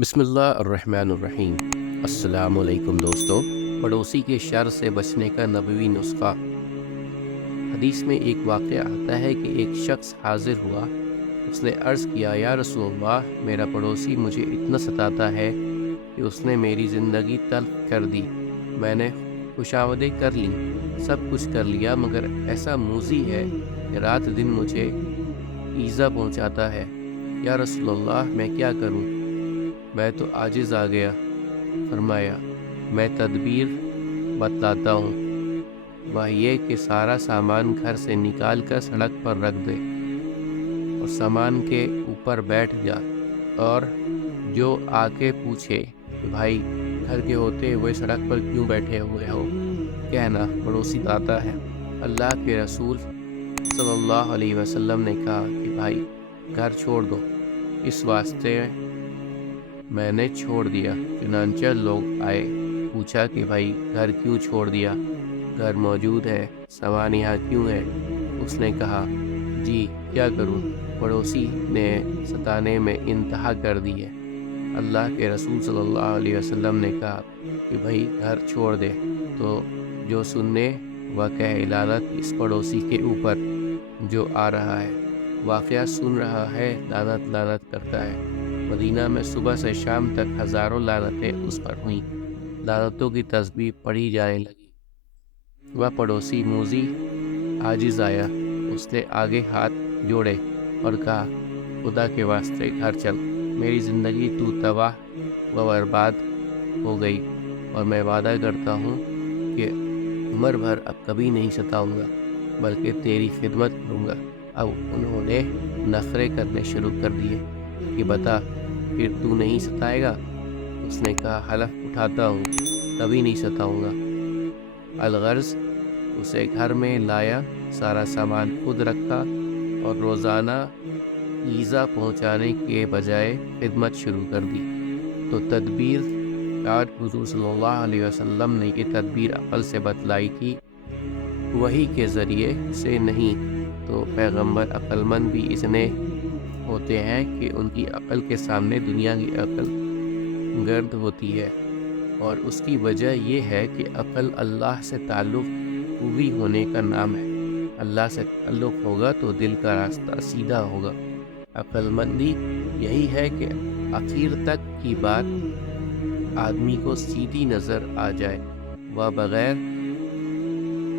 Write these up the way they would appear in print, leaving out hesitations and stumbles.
بسم اللہ الرحمن الرحیم۔ السلام علیکم دوستو۔ پڑوسی کے شر سے بچنے کا نبوی نسخہ۔ حدیث میں ایک واقعہ آتا ہے کہ ایک شخص حاضر ہوا۔ اس نے عرض کیا، یا رسول اللہ، میرا پڑوسی مجھے اتنا ستاتا ہے کہ اس نے میری زندگی تلخ کر دی۔ میں نے خشاودیں کر لی، سب کچھ کر لیا، مگر ایسا موذی ہے کہ رات دن مجھے ایذا پہنچاتا ہے۔ یا رسول اللہ، میں کیا کروں؟ میں تو عاجز آ گیا۔ فرمایا، میں تدبیر بتلاتا ہوں۔ وہ یہ کہ سارا سامان گھر سے نکال کر سڑک پر رکھ دے اور سامان کے اوپر بیٹھ جا، اور جو آ کے پوچھے کہ بھائی گھر کے ہوتے ہوئے سڑک پر کیوں بیٹھے ہوئے ہو، کہنا پڑوسی آتا ہے۔ اللہ کے رسول صلی اللہ علیہ وسلم نے کہا کہ بھائی گھر چھوڑ دو۔ اس واسطے میں نے چھوڑ دیا۔ چنانچہ لوگ آئے، پوچھا کہ بھائی گھر کیوں چھوڑ دیا؟ گھر موجود ہے، سامان یہاں کیوں ہے؟ اس نے کہا، جی کیا کروں، پڑوسی نے ستانے میں انتہا کر دی ہے۔ اللہ کے رسول صلی اللہ علیہ وسلم نے کہا کہ بھائی گھر چھوڑ دے، تو جو سننے وہ کہے لعنت اس پڑوسی کے اوپر جو آ رہا ہے، واقعہ سن رہا ہے، لعنت لعنت کرتا ہے۔ مدینہ میں صبح سے شام تک ہزاروں لعنتیں اس پر ہوئیں۔ لعنتوں کی تسبیح پڑھی جانے لگی۔ وہ پڑوسی موذی عاجز آیا۔ اس نے آگے ہاتھ جوڑے اور کہا، خدا کے واسطے گھر چل، میری زندگی تو تباہ و برباد ہو گئی، اور میں وعدہ کرتا ہوں کہ عمر بھر اب کبھی نہیں ستاؤں گا، بلکہ تیری خدمت کروں گا۔ اب انہوں نے نخرے کرنے شروع کر دیے کہ بتا، پھر تو نہیں ستائے گا؟ اس نے کہا، حلف اٹھاتا ہوں کبھی نہیں ستاؤں گا۔ الغرض اسے گھر میں لایا، سارا سامان خود رکھا، اور روزانہ ایذا پہنچانے کے بجائے خدمت شروع کر دی۔ تو تدبیر آج حضور صلی اللہ علیہ وسلم نے یہ تدبیر عقل سے بتلائی تھی، وحی کے ذریعے سے نہیں۔ تو پیغمبر عقل مند بھی اتنے ہوتے ہیں کہ ان کی عقل کے سامنے دنیا کی عقل گرد ہوتی ہے، اور اس کی وجہ یہ ہے کہ عقل اللہ سے تعلق خوبی ہونے کا نام ہے۔ اللہ سے تعلق ہوگا تو دل کا راستہ سیدھا ہوگا۔ عقل مندی یہی ہے کہ آخر تک کی بات آدمی کو سیدھی نظر آ جائے، وہ بغیر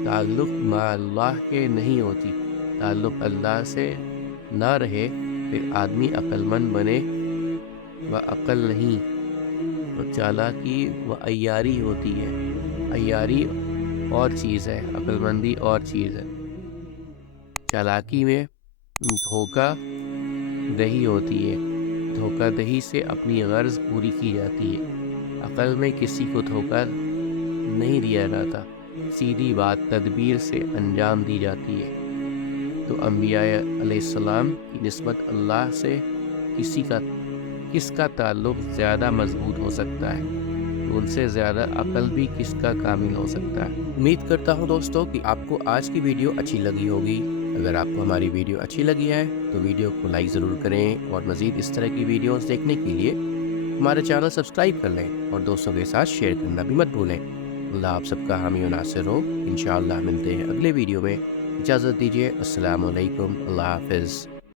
تعلق مع اللہ کے نہیں ہوتی۔ تعلق اللہ سے نہ رہے پھر آدمی عقل مند بنے، وہ عقل نہیں، وہ چالاکی و عیاری ہوتی ہے۔ عیاری اور چیز ہے، عقل مندی اور چیز ہے۔ چالاکی میں دھوکہ دہی ہوتی ہے، دھوکہ دہی سے اپنی غرض پوری کی جاتی ہے۔ عقل میں کسی کو دھوکہ نہیں دیا جاتا، سیدھی بات تدبیر سے انجام دی جاتی ہے۔ تو انبیاء علیہ السلام کی نسبت اللہ سے کس کا تعلق زیادہ مضبوط ہو سکتا ہے؟ تو ان سے زیادہ عقل بھی کس کا کامل ہو سکتا ہے؟ امید کرتا ہوں دوستو کہ آپ کو آج کی ویڈیو اچھی لگی ہوگی۔ اگر آپ کو ہماری ویڈیو اچھی لگی ہے تو ویڈیو کو لائک ضرور کریں، اور مزید اس طرح کی ویڈیوز دیکھنے کے لیے ہمارے چینل سبسکرائب کر لیں، اور دوستوں کے ساتھ شیئر کرنا بھی مت بھولیں۔ اللہ آپ سب کا حامی و ناصر ہو۔ انشاءاللہ ملتے ہیں اگلے ویڈیو میں۔ اجازت دیجیے، السلام علیکم، اللہ حافظ۔